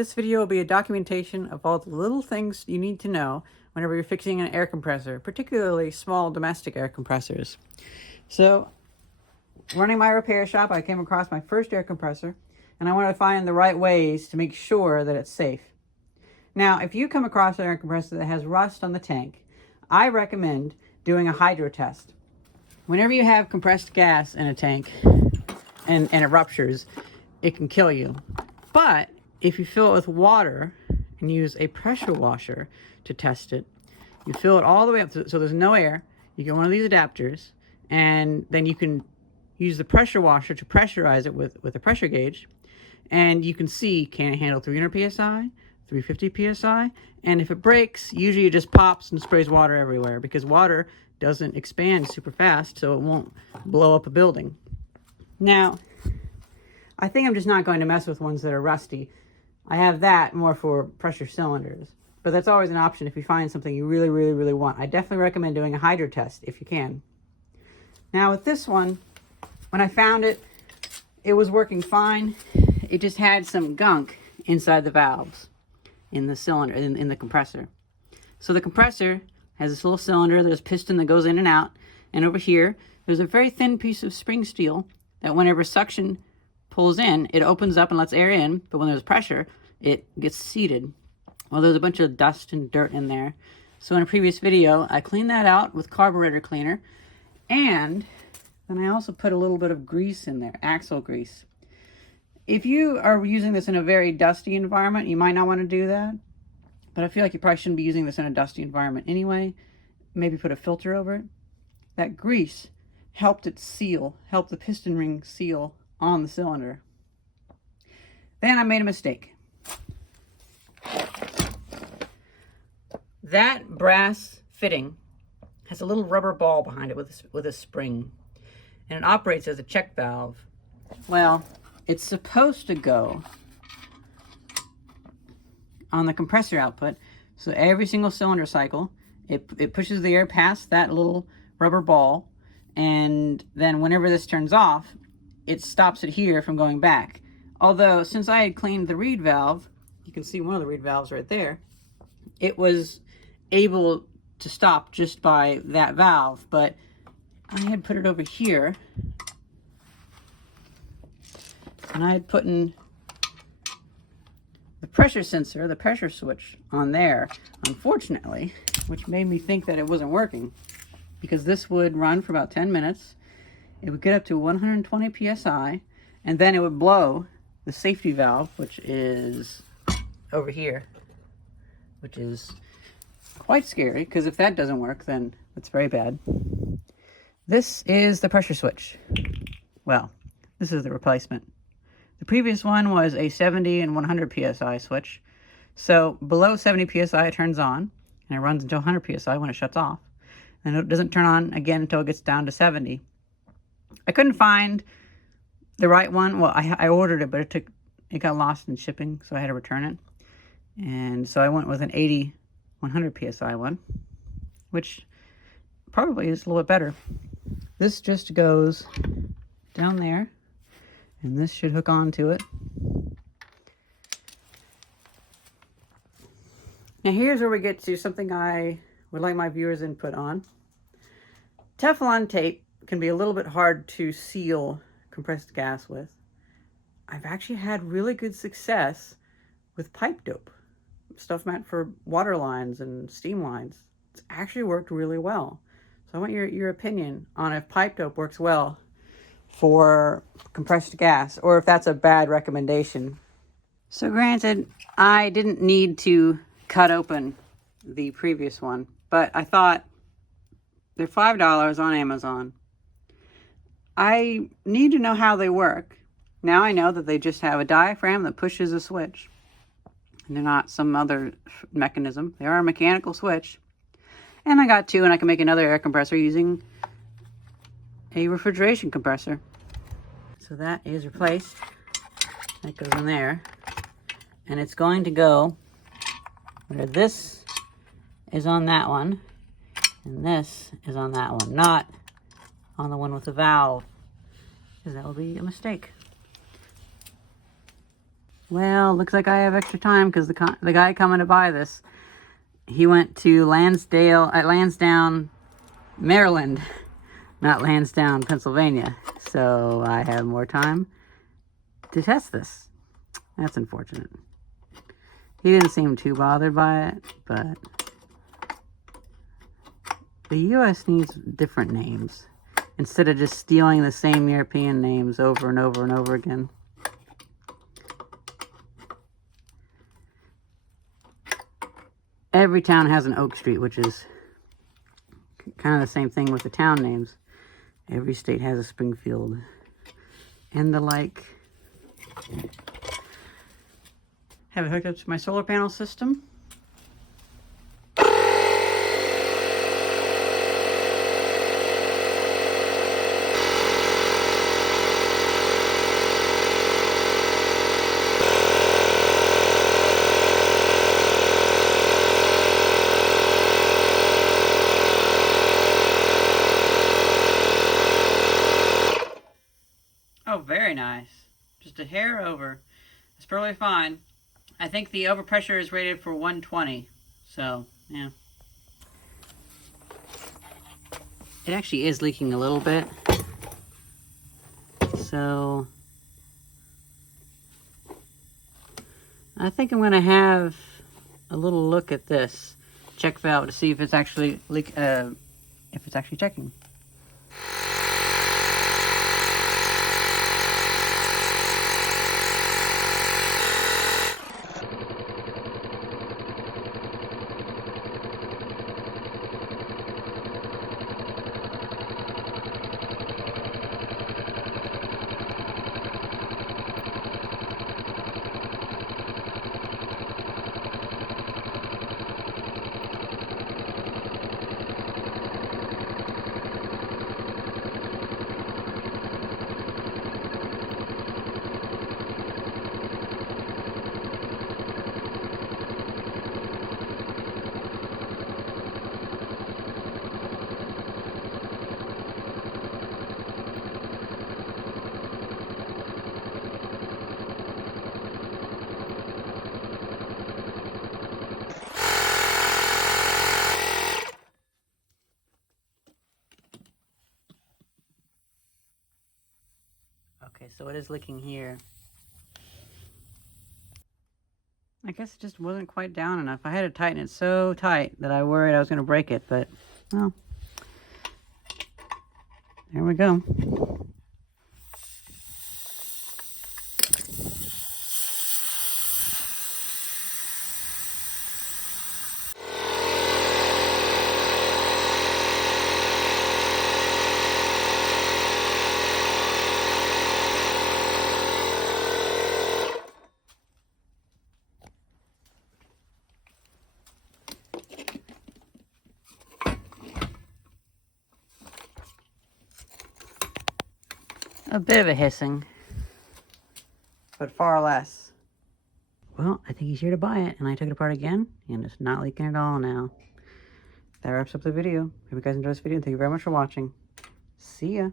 This video will be a documentation of all the little things you need to know whenever you're fixing an air compressor, particularly small domestic air compressors. So, running my repair shop, I came across my first air compressor, and I wanted to find the right ways to make sure that it's safe. Now, if you come across an air compressor that has rust on the tank, I recommend doing a hydro test. Whenever you have compressed gas in a tank and it ruptures, it can kill you. But if you fill it with water and use a pressure washer to test it, you fill it all the way up so there's no air. You get one of these adapters, and then you can use the pressure washer to pressurize it with a pressure gauge, and you can see, can it handle 300 psi, 350 psi, and if it breaks, usually it just pops and sprays water everywhere, because water doesn't expand super fast, so it won't blow up a building. Now, I think I'm just not going to mess with ones that are rusty. I have that more for pressure cylinders, but that's always an option if you find something you really want. I definitely recommend doing a hydro test if you can. Now with this one, when I found it, it was working fine. It just had some gunk inside the valves in the cylinder, in the compressor. So the compressor has this little cylinder, there's a piston that goes in and out, and over here, there's a very thin piece of spring steel that whenever suction pulls in, it opens up and lets air in, but when there's pressure, it gets seated. Well, there's a bunch of dust and dirt in there. So in a previous video, I cleaned that out with carburetor cleaner, and then I also put a little bit of grease in there, axle grease. If you are using this in a very dusty environment, you might not want to do that, but I feel like you probably shouldn't be using this in a dusty environment anyway. Maybe put a filter over it. That grease helped it seal, helped the piston ring seal on the cylinder. Then I made a mistake. That brass fitting has a little rubber ball behind it with a spring, and it operates as a check valve. Well, it's supposed to go on the compressor output, so every single cylinder cycle, it pushes the air past that little rubber ball, and then whenever this turns off, it stops it here from going back. Although, since I had cleaned the reed valve, you can see one of the reed valves right there, it was able to stop just by that valve, but I had put it over here, and I had put in the pressure sensor, the pressure switch on there, unfortunately, which made me think that it wasn't working, because this would run for about 10 minutes. It would get up to 120 psi, and then it would blow the safety valve, which is over here, which is quite scary, because if that doesn't work, then it's very bad. This is the pressure switch. Well, this is the replacement. The previous one was a 70 and 100 psi switch. So below 70 psi it turns on, and it runs until 100 psi when it shuts off. And it doesn't turn on again until it gets down to 70. I couldn't find the right one. Well, I ordered it, but it got lost in shipping, so I had to return it. And so I went with an 80, 100 psi one, which probably is a little bit better. This just goes down there, and this should hook onto it. Now here's where we get to something I would like my viewers' input on. Teflon tape can be a little bit hard to seal compressed gas with. I've actually had really good success with pipe dope, stuff meant for water lines and steam lines. It's actually worked really well. So I want your opinion on if pipe dope works well for compressed gas, or if that's a bad recommendation. So granted, I didn't need to cut open the previous one, but I thought they're $5 on Amazon. I need to know how they work. Now I know that they just have a diaphragm that pushes a switch, and they're not some other mechanism. They are a mechanical switch. And I got two, and I can make another air compressor using a refrigeration compressor. So that is replaced. That goes in there. And it's going to go where this is on that one, and this is on that one, not on the one with the valve, because that will be a mistake. Well, looks like I have extra time because the guy coming to buy this, he went to Lansdowne, Maryland, not Lansdowne, Pennsylvania. So I have more time to test this. That's unfortunate. He didn't seem too bothered by it, but the U.S. needs different names instead of just stealing the same European names over and over and over again. Every town has an Oak Street, which is kind of the same thing with the town names. Every state has a Springfield and the like. Have it hooked up to my solar panel system. Oh, very nice. Just a hair over. It's perfectly fine. I think the overpressure is rated for 120. So, yeah. It actually is leaking a little bit. So, I think I'm going to have a little look at this check valve to see if it's actually checking. Okay, so it is leaking here. I guess it just wasn't quite down enough. I had to tighten it so tight that I worried I was going to break it, but, well, there we go. A bit of a hissing, but far less. Well, I think he's here to buy it, and I took it apart again, and it's not leaking at all now. That wraps up the video. Hope you guys enjoyed this video, and thank you very much for watching. See ya.